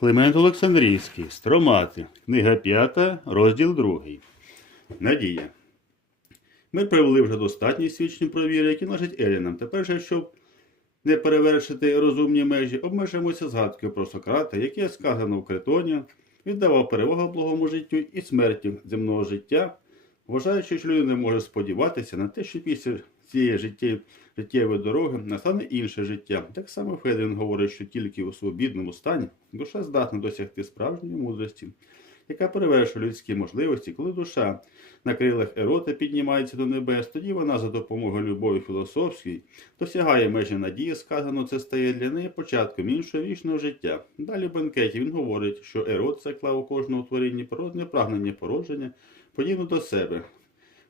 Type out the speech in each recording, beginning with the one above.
Климент Олександрійський, Стромати, книга 5, розділ 2. Надія. Ми привели вже достатні свідчень про віру, які належать Елінам. Тепер щоб не перевершити розумні межі, обмежимося згадкою про Сократа, яке сказано в Критоні, віддавав перевагу благому життю і смерті земного життя, вважаючи, що людина може сподіватися на те, що після цієї життєвої життєвої дороги настане інше життя. Так само Федрін говорить, що тільки у свобідному стані душа здатна досягти справжньої мудрості, яка перевершує людські можливості, коли душа на крилах ерота піднімається до небес, тоді вона за допомогою любові філософської досягає межі надії, сказано, це стає для неї початком іншого вічного життя. Далі в бенкеті він говорить, що ерот це клав у кожного творіння природне прагнення породження, подібно до себе.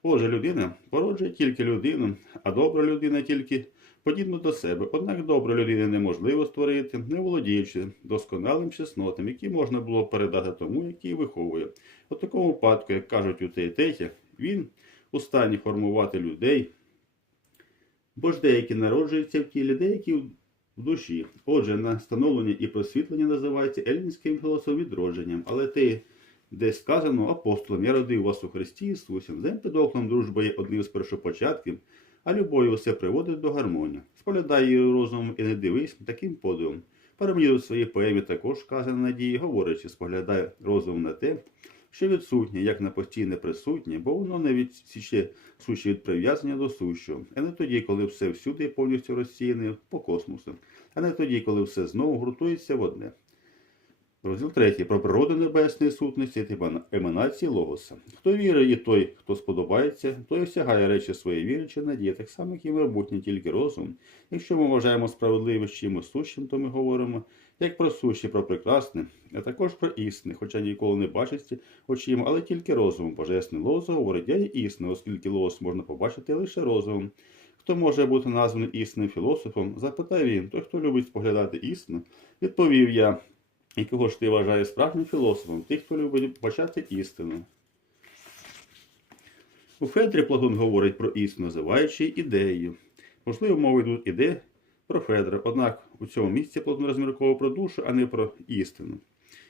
Отже, людина породжує тільки людину, а добра людина тільки подібно до себе. Однак добру людини неможливо створити, не володіючи досконалим чеснотам, які можна було передати тому, який виховує. У такому випадку, як кажуть у Тейтеті, він у стані формувати людей, бо ж деякі народжуються в тілі, деякі в душі. Отже, на становлення і просвітлення називається елінським філософом відродженням, але те, де сказано апостолам, я родив вас у Христі Ісусі, земпідоклом дружба є одним з першопочатків, а любов'ю все приводить до гармонії. Споглядай її розумом і не дивись таким подивом. Перемені у своїй поемі також вказана надії, говорячи, споглядай розум на те, що відсутнє, як на постійне присутнє, бо воно не відсіче суші від прив'язання до сущого, а не тоді, коли все всюди повністю розсіяне по космосу, а не тоді, коли все знову грунтується в одне. Розділ 3. Про природу небесної сутності та еманації Логоса. Хто вірить і той, хто сподобається, той осягає речі своєї віри чи надії, так само, як і майбутнє тільки розум. Якщо ми вважаємо справедливість чимось сущим, то ми говоримо як про суще, про прекрасне, а також про істне, хоча ніколи не бачиться очима, але тільки розумом. Божественний логос говорить, я істина, оскільки логос можна побачити лише розумом. Хто може бути названий істинним філософом? запитав він. Той, хто любить споглядати істину, відповів я. І кого ж ти вважаєш справжнім філософом? Тих, хто любить почати істину. У Федрі Платон говорить про істину, називаючи ідеєю. Можливо, мова йдуть іде про Федра, однак у цьому місці Платон розмірковує про душу, а не про істину.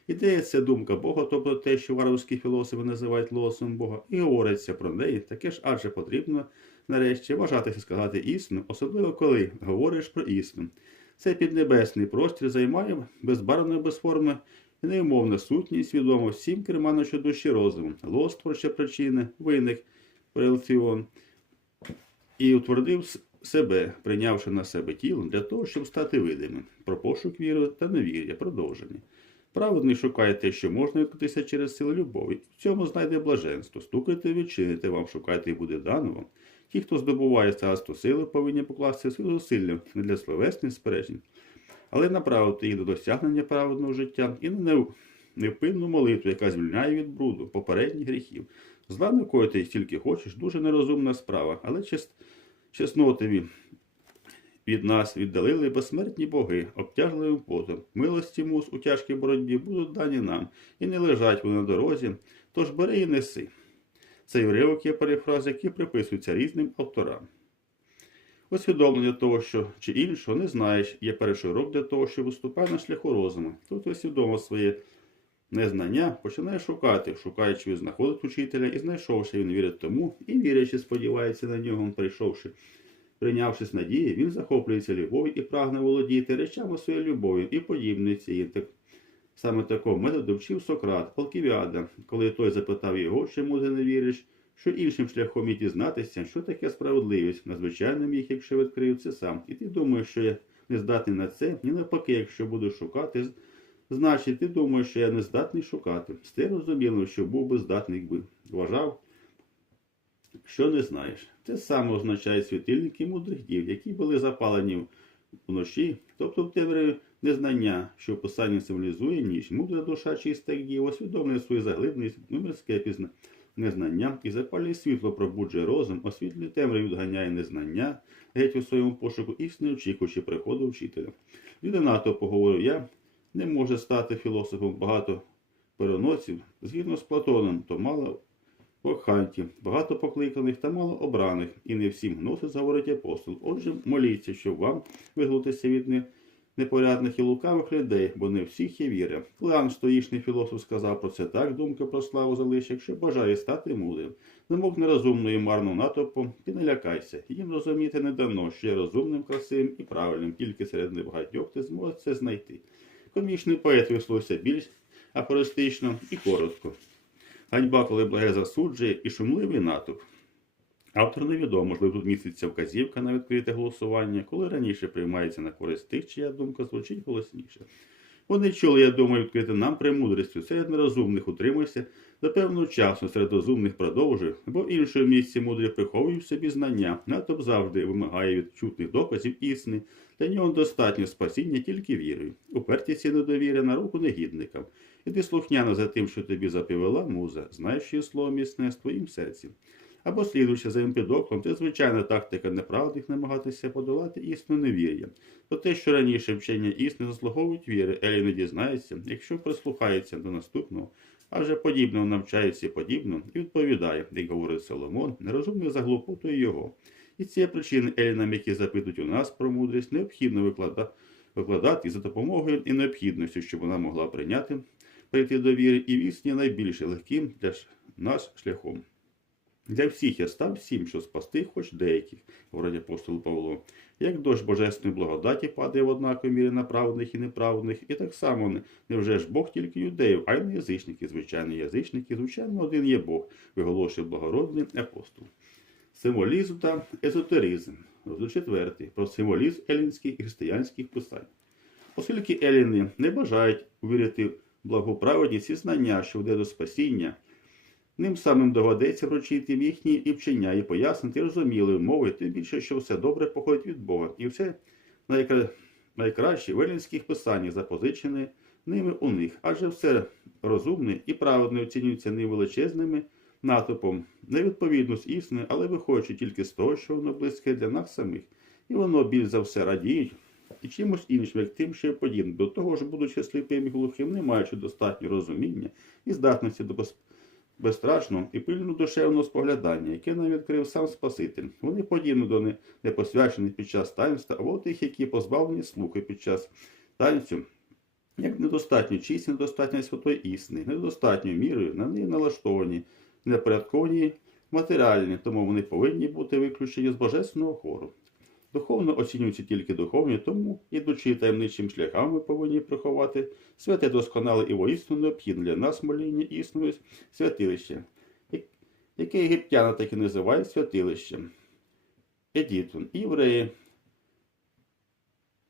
Ідея це думка Бога, тобто те, що варварські філософи називають лосом Бога, і говориться про неї, таке ж адже потрібно нарешті вважатися сказати істину, особливо коли говориш про істину. Цей піднебесний простір займає безбарвна, безформна і неумовна сутність, відомо всім керманочу душі розуму, лос творча причини, виник, релаціон, і утвердив себе, прийнявши на себе тіло для того, щоб стати видимим, про пошук віри та невір'я, продовження. Праведний шукає те, що можна відкритися через силу любові. В цьому знайде блаженство. Стукайте, відчините вам, шукайте і буде дано вам. Ті, хто здобуває царство сили, повинні покласти зусилля не для словесних сперечень, але направити їх до досягнення праведного життя і на нев- невпинну молитву, яка звільняє від бруду, попередніх гріхів. Зла на кої ти стільки хочеш, дуже нерозумна справа, але чес... чеснотові від нас віддалили безсмертні боги, обтяжливим потом. Милості мус у тяжкій боротьбі будуть дані нам, і не лежать вони на дорозі, тож бери і неси. Цей уривок є перефраз, які приписуються різним авторам. Усвідомлення того, що чи іншого не знаєш, є перший урок для того, що виступає на шляху розуму. Тут усвідомив своє незнання, починає шукати, шукаючи, знаходить учителя, і знайшовши, він вірить тому, і вірячи, сподівається на нього, прийшовши. Прийнявшись надії, він захоплюється любов'ю і прагне володіти речами своєї любові і подібниці. її. Так, саме такого методу вчив Сократ, Алківіада, коли той запитав його, чому ти не віриш, що іншим шляхом і дізнатися, що таке справедливість, надзвичайно міг, якщо відкрив це сам. І ти думаєш, що я не здатний на це, ні навпаки, якщо буду шукати, значить, ти думаєш, що я не здатний шукати. Сте розуміло, що був би здатний, якби вважав, що не знаєш. Те саме означає світильники мудрих дів, які були запалені вночі, тобто в темряві незнання, що писання символізує ніч. Мудра душа чиста як діва, усвідомлює свою заглибність, мирське пізна незнання і запалює світло, пробуджує розум, освітлює темряві, відганяє незнання, геть у своєму пошуку істини очікуючи приходу вчителя. Людина, то поговорю я, не може стати філософом багато переносів, згідно з Платоном, то мало Окхантів, багато покликаних та мало обраних, і не всім гносис, говорить апостол. Отже, моліться, щоб вам виглутися від них, непорядних і лукавих людей, бо не всіх є віра. Клан, стоїчний філософ, сказав про це так, думка про славу залиш, якщо бажає стати мудрим. Замок нерозумною марну натовпу, ти не лякайся. Їм розуміти не дано, що є розумним, красивим і правильним, тільки серед небагатьох ти зможеш це знайти. Комічний поет висловився більш афористично і коротко. Ганьба, коли благе засуджує, і шумливий натовп. Автор невідомо, можливо, тут міститься вказівка на відкрите голосування, коли раніше приймається на користь тих, чия думка звучить голосніше. Вони чули, я думаю, відкрити нам премудрістю, серед нерозумних утримуйся, до певного часу серед розумних продовжуй, бо в місці мудрі приховують в собі знання, натовп завжди вимагає від чутних доказів істини, для нього достатньо спасіння тільки вірою. Упертість і недовіря на руку негідникам. Іди слухняно за тим, що тобі заповіла муза, знаєш, є слово міцне з твоїм серцем. Або слідуючи за емпідоклом, це звичайна тактика неправди намагатися подолати істину невір'я. То те, що раніше вчення істини заслуговують віри, Елі не дізнається, якщо прислухається до наступного, адже подібно навчається подібно і відповідає, як говорить Соломон, нерозумний заглупотує його. І з цієї причини Елінам, які запитують у нас про мудрість, необхідно викладати за допомогою і необхідністю, щоб вона могла прийняти, прийти до віри і вісні найбільше легким для нас шляхом. Для всіх я став всім, що спасти хоч деяких, говорить апостол Павло. Як дощ божественної благодаті падає в однаковій мірі на праведних і неправедних, і так само невже ж Бог тільки юдеїв, а й не язичники, звичайно, язичники, звичайно, один є Бог, виголошує благородний апостол. Символізм та езотеризм. Розділ четвертий. Про символізм елінських і християнських писань. Оскільки еліни не бажають вірити благоправедність і знання, що веде до спасіння, Ним самим доведеться вручити їм їхні і вчення, і пояснити розумілою мовою, тим більше, що все добре походить від Бога, і все найкра... найкраще в елінських писаннях запозичене ними у них, адже все розумне і праведне оцінюється ним величезними натовпом, невідповідно з істини, але виходячи тільки з того, що воно близьке для нас самих, і воно більш за все радіють. І чимось іншим, як тим, що подібне. До того ж, будучи сліпим і глухим, не маючи достатньо розуміння і здатності до безпеки безстрашного і пильного душевного споглядання, яке нам відкрив сам Спаситель. Вони подібні до не- непосвячених під час таїнства, або тих, які позбавлені слуху під час танцю, як недостатньо чисті, недостатньо святої істини, недостатньою мірою на неї налаштовані, непорядковані, матеріальні, тому вони повинні бути виключені з божественного хору. Духовно оцінюються тільки духовні, тому, ідучи таємничим шляхами, ми повинні приховати святе досконале і воістину необхідне для нас моління існує святилище, яке єгиптяни так і називають святилищем. Едітун. Євреї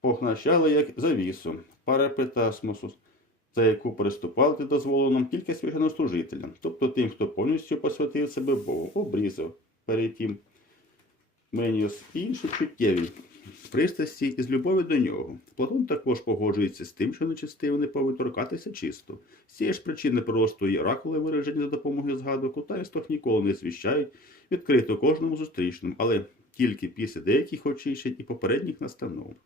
похначали як завісу, парапетасмосу, за яку переступати дозволено тільки священнослужителям, тобто тим, хто повністю посвятив себе Богу, обрізав перед тим Меніус і інші чуттєві пристрасті із любові до нього. Платон також погоджується з тим, що нечистиві не повинні торкатися чисто. З цієї ж причини просто і виражені за допомогою згадок у таїнствах ніколи не звіщають відкрито кожному зустрічному, але тільки після деяких очищень і попередніх настанов.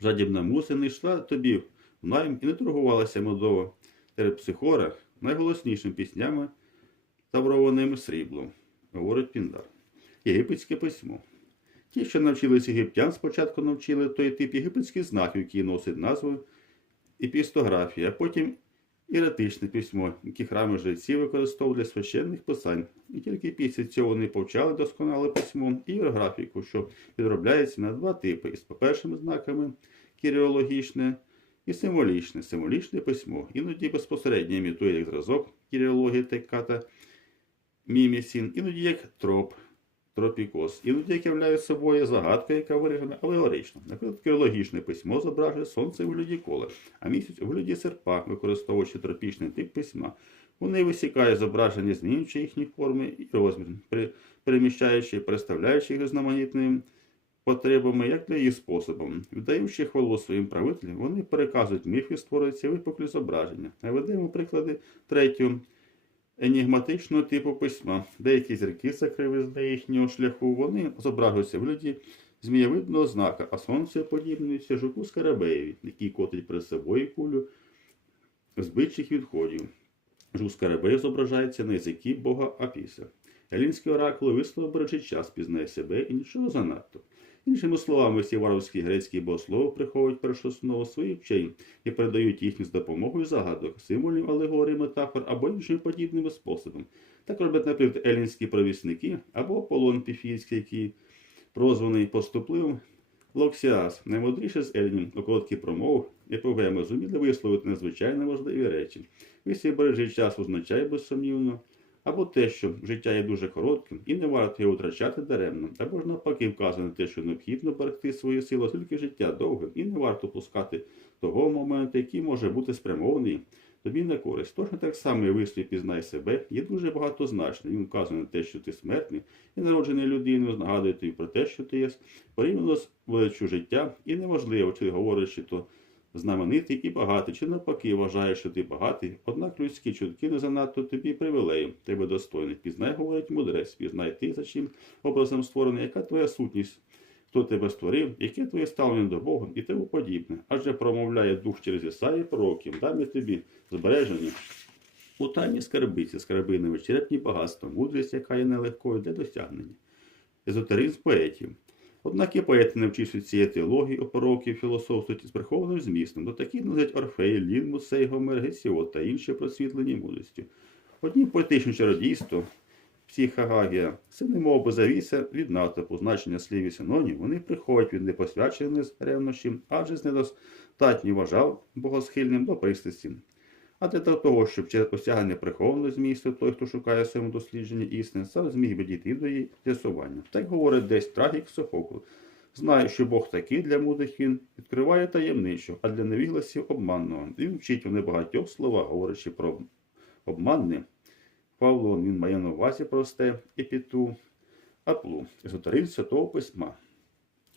Жадібна муси не йшла тобі в найм і не торгувалася медово терепсихора найголоснішими піснями таврованим сріблом, говорить Піндар. Єгипетське письмо. Ті, що навчились єгиптян, спочатку навчили той тип єгипетських знаків, який носить назву епістографія, а потім іратичне письмо, які храми жреці використовували для священних писань. І тільки після цього вони повчали досконале письмо і іерографіку, що підробляється на два типи із першими знаками кіріологічне і символічне. Символічне письмо. Іноді безпосередньо імітує як зразок кіріології теката мімісін, іноді як троп, тропікос, іноді як являє собою загадка, яка виражена алегорично. Наприклад, кірологічне письмо зображує сонце у вигляді кола, а місяць у вигляді серпа, використовуючи тропічний тип письма. Вони висікають зображення, змінюючи їхні форми і розмір, переміщаючи і переставляючи їх різноманітними потребами, як для їх способом. Віддаючи хвалу своїм правителям, вони переказують міфи, створюються випуклі зображення. Наведемо приклади третього енігматичного типу письма. Деякі зірки з їхнього шляху, вони зображуються в вигляді змієвидного знака, а сонце подібнюється жуку Скарабеєві, який котить перед собою кулю збитчих відходів. Жук Скарабеєв зображається на язикі бога Апіса. Елінський оракул висловив бережи час, пізнає себе і нічого занадто. Іншими словами, всі варварські грецькі богослови приходять першоснову своїх вчень і передають їхню з допомогою загадок, символів, алегорій, метафор або іншими подібними способами. Так роблять, наприклад, елінські провісники або Аполлон Піфійський, який прозваний поступливим Локсіас, наймудріший з Елінів, у короткій промов і поеми зуміли висловити надзвичайно важливі речі. Вісі бережи час означає безсумнівно, або те, що життя є дуже коротким і не варто його втрачати даремно, або ж навпаки вказано те, що необхідно берегти свої сили, оскільки життя довге, і не варто пускати того моменту, який може бути спрямований тобі на користь. Точно так само і вислів пізнай себе є дуже багатозначний. Він вказує на те, що ти смертний і народжений людиною, нагадує тобі про те, що ти є порівняно з величчю життя, і неважливо, чи говориш, то знаменитий і багатий, чи навпаки вважаєш, що ти багатий, однак людські чутки не занадто тобі привілеєм, тебе достойний. Пізнай, говорить мудрець, пізнай ти, за чим образом створений, яка твоя сутність, хто тебе створив, яке твоє ставлення до Бога і тому подібне. Адже промовляє дух через Ісаї пророків, дам я тобі збережені. У тайні скарбиці, скарби невичерпні багатства, мудрість, яка є нелегкою для досягнення. Езотеризм поетів. Однак і поети не вчивши цієї теології, опороків, філософствують з прихованим змістом. До таких належать Орфей, Лін, Мусей, Гомер, Гесіот та інші просвітлені мудрістю. Одні поетичне чародійство, психагагія, це немов би завіся від натовпу, значення слів і синонів, вони приходять від непосвячених ревнощів, адже з недостатньо вважав богосхильним до пристрасті. А для того, щоб через осягнення прихованого змісту, той, хто шукає своєму дослідженні істини, сам зміг би дійти до її з'ясування. Так говорить десь трагік Софокл. Знає, що Бог такий для мудрих він відкриває таємничо, а для невігласів обманного. Він вчить у небагатьох словах, говорячи про обманне. Павло він має на увазі просте епіту, аплу, езотеризм Святого Письма.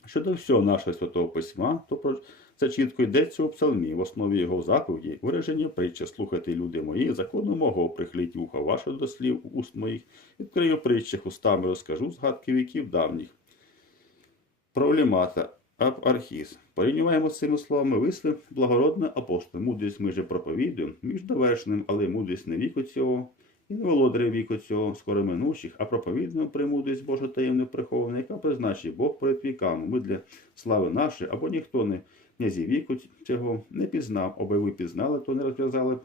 Щодо всього нашого Святого Письма, то про це чітко йдеться у псалмі, в основі його заповіді, вираження притча, слухайте, люди мої, закону мого, прихліть вуха вашого до слів уст моїх, відкрию притчах устами, розкажу згадки віків давніх. Проблемата об архіз. Порівнюємо з цими словами вислів благородний апостол. Мудрість ми же проповідуємо між довершеним, але мудрість не віку цього, і не володаря віку цього, скоро минучих, а проповідуємо премудрість Божа таємно прихована, яка призначить Бог перед віками. Ми для слави нашої, або ніхто не князі віку цього не пізнав, аби ви пізнали, то не розв'язали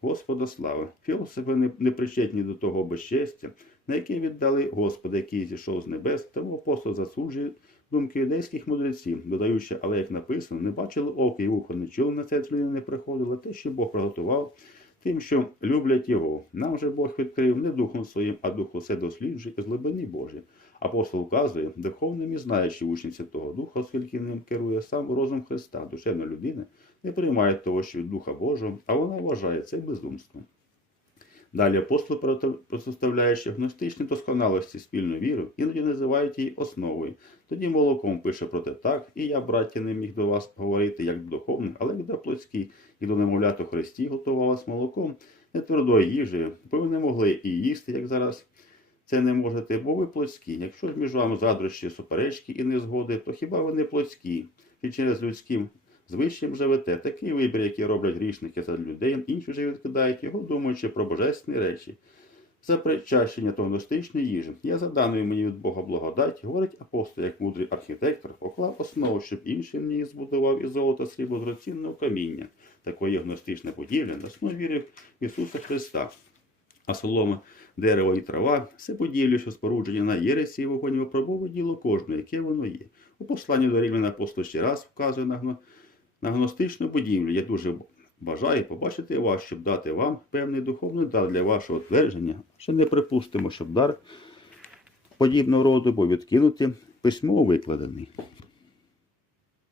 Господа слави. Філософи не, не причетні до того безчестя, на яке віддали Господа, який зійшов з небес, тому апостол засуджує думки юдейських мудреців, додаючи, але як написано, не бачили око і вухо, не чули на це людини не приходило, те, що Бог приготував тим, що люблять його. Нам же Бог відкрив не духом своїм, а духом все досліджує з глибини Божі. Апостол вказує, духовним і знаючи учні Святого Духа, оскільки ним керує сам розум Христа, душевна людина не приймає того, що від Духа Божого, а вона вважає це безумством. Далі апостол, протиставляючи гностичній досконалості спільну віру, іноді називають її основою. Тоді молоком пише проте так, і я, браття, не міг до вас говорити як до духовних, але як до плотських, і до немовлят у Христі готував вас молоком, не твердою їжею, бо ви не могли і їсти, як зараз. Це не можете, бо ви плотські. Якщо ж між вами задрощі, суперечки і незгоди, то хіба ви не плотські? І через людським звичаєм живете. Такий вибір, який роблять грішники за людей, інші вже відкидають його, думаючи про божественні речі. За причащення то гностичної їжі. Я за даною мені від Бога благодать, говорить апостол, як мудрий архітектор, поклав основу, щоб інший мені збудував із золота срібло драгоцінного каміння. Такої гностична будівля на основі віри Ісуса Христа. А солома, дерево і трава все будівлі, що споруджені на єресі і вогонь випробовує діло кожного, яке воно є. У посланні до Рівня апостол ще раз вказує на, гно... на гностичну будівлю. Я дуже бажаю побачити вас, щоб дати вам певний духовний дар для вашого твердження. Що не припустимо, щоб дар подібного роду був відкинути письмово викладений.